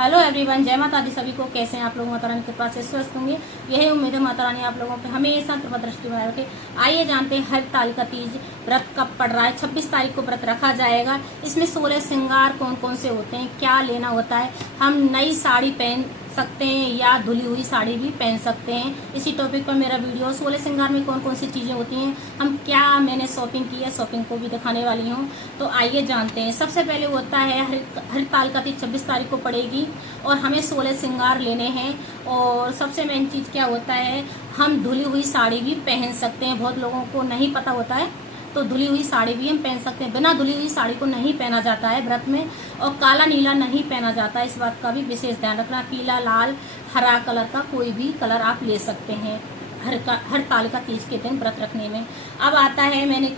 Hello everyone, जय माता दी सभी को। कैसे हैं आप लोग? माता रानी के पास से स्वस्थ होंगे, यही उम्मीद है। माता रानी आप लोगों पे हमेशा कृपा दृष्टि बनाए रखे। आइए जानते हैं हरतालिका तीज व्रत कब पड़ रहा है। 26 तारीख को व्रत रखा जाएगा। इसमें 16 श्रृंगार कौन कौन से होते हैं, क्या लेना होता है। हम नई साड़ी पहन सकते हैं या धुली हुई साड़ी भी पहन सकते हैं। इसी टॉपिक पर मेरा वीडियो। 16 श्रृंगार में कौन कौन सी चीज़ें होती हैं, हम क्या मैंने शॉपिंग की है, शॉपिंग को भी दिखाने वाली हूँ। तो आइए जानते हैं। सबसे पहले होता है हरतालिका तीज 26 तारीख को पड़ेगी और हमें 16 श्रृंगार लेने हैं। और सबसे मेन चीज़ क्या होता है, हम धुली हुई साड़ी भी पहन सकते हैं। बहुत लोगों को नहीं पता होता है, तो धुली हुई साड़ी भी हम पहन सकते हैं। बिना धुली हुई साड़ी को नहीं पहना जाता है व्रत में। और काला नीला नहीं पहना जाता है, इस बात का भी विशेष ध्यान रखना। पीला, लाल, हरा कलर का कोई भी कलर आप ले सकते हैं हरतालिका तीज के दिन व्रत रखने में। अब आता है मैंने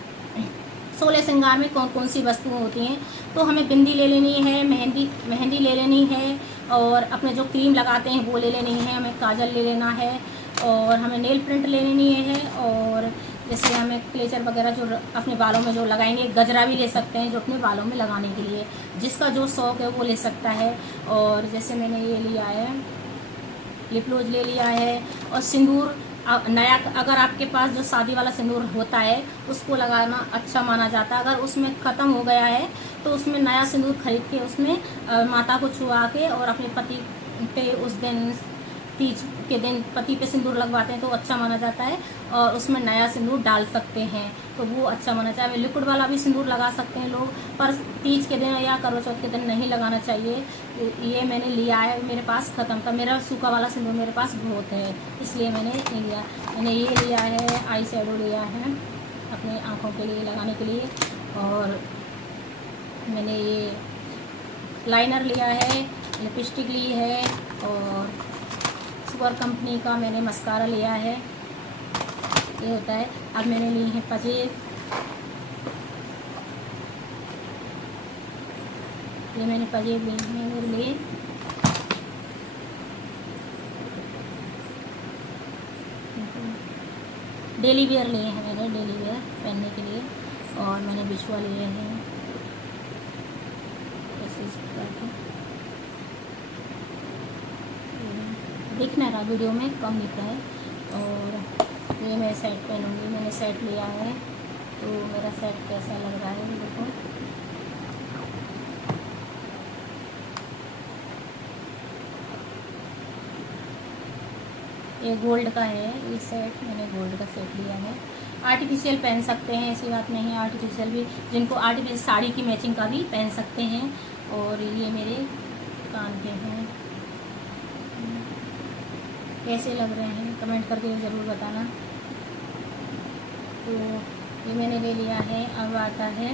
16 श्रृंगार में कौन कौन सी वस्तुएं होती हैं। तो हमें बिंदी ले लेनी है, मेहंदी ले लेनी है, और अपने जो क्रीम लगाते हैं वो ले लेनी है। हमें काजल ले लेना है, और हमें नेल प्रिंट ले लेनी है। और जैसे हमें क्लेचर वगैरह जो अपने बालों में जो लगाएंगे, गजरा भी ले सकते हैं जो अपने बालों में लगाने के लिए, जिसका जो शौक है वो ले सकता है। और जैसे मैंने ये लिया है, लिप ग्लोज ले लिया है। और सिंदूर नया, अगर आपके पास जो शादी वाला सिंदूर होता है उसको लगाना अच्छा माना जाता है। अगर उसमें ख़त्म हो गया है तो उसमें नया सिंदूर खरीद के उसमें माता को छुआ के और अपने पति पे उस दिन तीज के दिन पति पे सिंदूर लगवाते हैं तो अच्छा माना जाता है। और उसमें नया सिंदूर डाल सकते हैं तो वो अच्छा माना जाता है। लिक्विड वाला भी सिंदूर लगा सकते हैं लोग, पर तीज के दिन या करवा चौथ के दिन नहीं लगाना चाहिए। ये मैंने लिया है, मेरे पास ख़त्म था। मेरा सूखा वाला सिंदूर मेरे पास बहुत है, इसलिए मैंने लिया। मैंने ये लिया है, आई शैडो लिया है अपने आँखों के लिए लगाने के लिए। और मैंने ये लाइनर लिया है, लिपस्टिक ली है, और सुपर कंपनी का मैंने मस्कारा लिया है, ये होता है। अब मैंने ली है पजेब, ये मैंने पजेब ली है मेरे लिए। डेली वेयर लिए हैं मैंने, डेली वेयर पहनने के लिए। और मैंने बिछुआ लिए हैं ऐसे इस प्रकार के। दिख नहीं रहा वीडियो में, कम दिख रहा है। और ये मैं सेट पहनूंगी, मैंने सेट लिया है। तो मेरा सेट कैसा लग रहा है देखो। ये गोल्ड का है ये सेट, मैंने गोल्ड का सेट लिया है। आर्टिफिशियल पहन सकते हैं, ऐसी बात नहीं है। आर्टिफिशियल भी, जिनको आर्टिफिशियल साड़ी की मैचिंग का भी पहन सकते हैं। और ये मेरे कान के हैं, कैसे लग रहे हैं कमेंट करके ज़रूर बताना। तो ये मैंने ले लिया है। अब आता है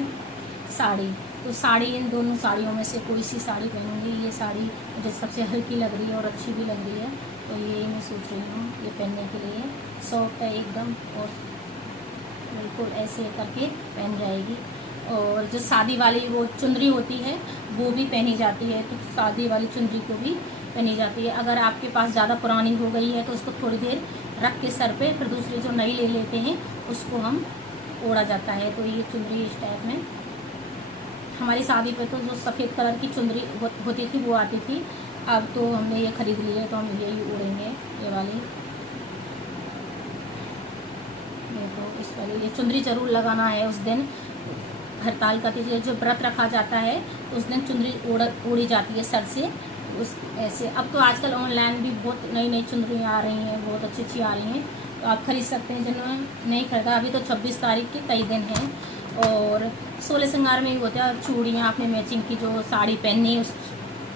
साड़ी। तो साड़ी, इन दोनों साड़ियों में से कोई सी साड़ी पहनूंगी। ये साड़ी मुझे सबसे हल्की लग रही है और अच्छी भी लग रही है, तो ये मैं सोच रही हूँ ये पहनने के लिए। सॉफ्ट है एकदम और बिल्कुल ऐसे करके पहन जाएगी। और जो शादी वाली वो चुंदरी होती है वो भी पहनी जाती है, तो शादी वाली चुंदरी को भी पहनी जाती है। अगर आपके पास ज़्यादा पुरानी हो गई है तो उसको थोड़ी देर रख के सर पे, फिर दूसरी जो नई ले लेते हैं उसको हम ओढ़ा जाता है। तो ये चुंदरी इस टाइप में, हमारी शादी पे तो जो सफ़ेद कलर की चुंदरी होती थी वो आती थी। अब तो हमने ये खरीद ली है तो हम यही ओढ़ेंगे, ये वाली। तो इस वाली ये चुंदरी ज़रूर लगाना है उस दिन। हरतालिका तीज जो व्रत रखा जाता है उस दिन चुंदरी ओढ़ी जाती है सर से उस ऐसे। अब तो आजकल ऑनलाइन भी बहुत नई नई चुंदरियाँ आ रही हैं, बहुत अच्छी अच्छी आ रही हैं, तो आप खरीद सकते हैं। जिन्होंने नहीं खरीदा, अभी तो 26 तारीख के कई दिन हैं। और 16 श्रृंगार में ही होता है। चूड़ियाँ अपने मैचिंग की जो साड़ी पहननी है उस,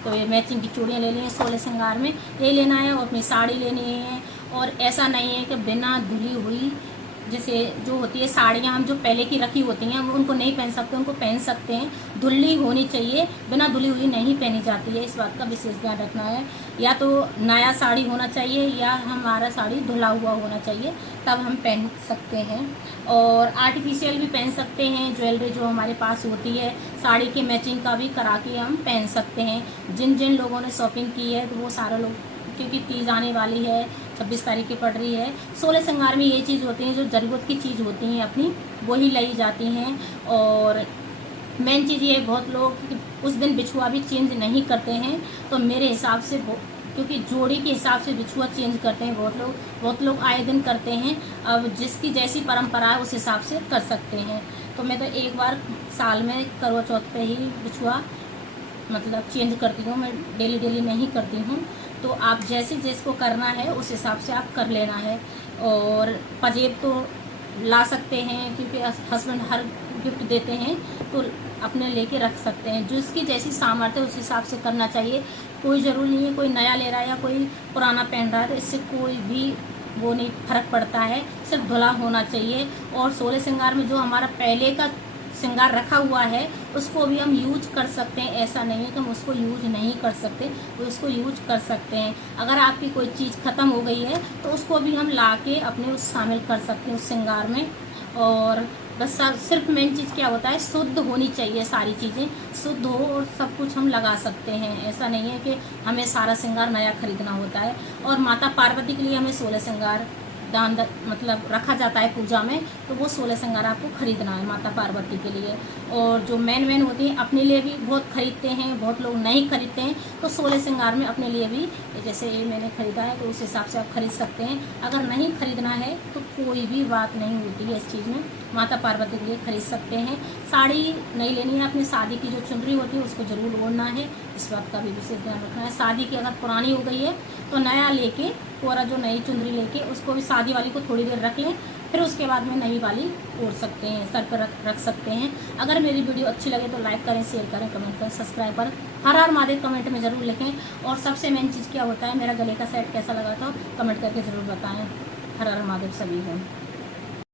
तो ये मैचिंग की चूड़ियाँ ले ली हैं 16 श्रृंगार में, ये लेना है। और अपनी साड़ी लेनी है। और ऐसा नहीं है कि बिना धुली हुई, जैसे जो होती है साड़ियाँ हम जो पहले की रखी होती हैं उनको नहीं पहन सकते, उनको पहन सकते हैं। धुली होनी चाहिए, बिना धुली हुई नहीं पहनी जाती है, इस बात का विशेष ध्यान रखना है। या तो नया साड़ी होना चाहिए या हमारा साड़ी धुला हुआ होना चाहिए, तब हम पहन सकते हैं। और आर्टिफिशियल भी पहन सकते हैं, ज्वेलरी जो हमारे पास होती है साड़ी की मैचिंग का भी करा के हम पहन सकते हैं। जिन जिन लोगों ने शॉपिंग की है तो वो सारे लोग, क्योंकि तीज आने वाली है, 26 तारीख की पड़ रही है। 16 श्रृंगार में ये चीज़ होती हैं जो ज़रूरत की चीज़ होती हैं अपनी, वही लाई जाती हैं। और मेन चीज़ ये, बहुत लोग उस दिन बिछुआ भी चेंज नहीं करते हैं। तो मेरे हिसाब से क्योंकि जोड़ी के हिसाब से बिछुआ चेंज करते हैं बहुत लोग आए दिन करते हैं। अब जिसकी जैसी परंपरा है उस हिसाब से कर सकते हैं। तो मैं तो एक बार साल में करवा चौथ पे ही बिछुआ मतलब चेंज करती हूँ, मैं डेली नहीं करती हूँ। तो आप जैसे जिसको करना है उस हिसाब से आप कर लेना है। और पजेब तो ला सकते हैं क्योंकि हस्बैंड हर गिफ्ट देते हैं, तो अपने लेके रख सकते हैं। जिसकी जैसी सामर्थ्य उस हिसाब से करना चाहिए। कोई ज़रूरी नहीं है कोई नया ले रहा है या कोई पुराना पहन रहा है तो इससे कोई भी वो नहीं फर्क पड़ता है, सिर्फ धुला होना चाहिए। और 16 श्रृंगार में जो हमारा पहले का श्रृंगार रखा हुआ है उसको भी हम यूज कर सकते हैं। ऐसा नहीं है कि हम उसको यूज नहीं कर सकते, तो उसको यूज कर सकते हैं। अगर आपकी कोई चीज़ ख़त्म हो गई है तो उसको भी हम ला के अपने उस शामिल कर सकते हैं उस श्रृंगार में। और बस सिर्फ मेन चीज़ क्या होता है, शुद्ध होनी चाहिए, सारी चीज़ें शुद्ध हो और सब कुछ हम लगा सकते हैं। ऐसा नहीं है कि हमें सारा श्रृंगार नया खरीदना होता है। और माता पार्वती के लिए हमें 16 श्रृंगार दान मतलब रखा जाता है पूजा में, तो वो 16 श्रृंगार आपको खरीदना है माता पार्वती के लिए। और जो मेन होती हैं अपने लिए भी बहुत खरीदते हैं, बहुत लोग नहीं खरीदते हैं। तो 16 श्रृंगार में अपने लिए भी जैसे ये मैंने खरीदा है तो उस हिसाब से आप खरीद सकते हैं। अगर नहीं खरीदना है तो कोई भी बात नहीं होती है इस चीज़ में, माता पार्वती के लिए खरीद सकते हैं। साड़ी नहीं लेनी है, अपनी शादी की जो चुनरी होती है उसको ज़रूर ओढ़ना है, इस बात का भी विशेष ध्यान रखना है। शादी की अगर पुरानी हो गई है तो नया लेके पूरा जो नई चुनरी लेके उसको भी शादी वाली को थोड़ी देर रख लें, फिर उसके बाद में नई वाली ओढ़ सकते हैं, सर पर रख सकते हैं। अगर मेरी वीडियो अच्छी लगे तो लाइक करें, शेयर करें, कमेंट करें, सब्सक्राइब करें। हर हर महादेव कमेंट में ज़रूर लिखें। और सबसे मेन चीज़ क्या होता है, मेरा गले का सेट कैसा लगा था कमेंट करके ज़रूर बताएं। हर हर महादेव सभी को।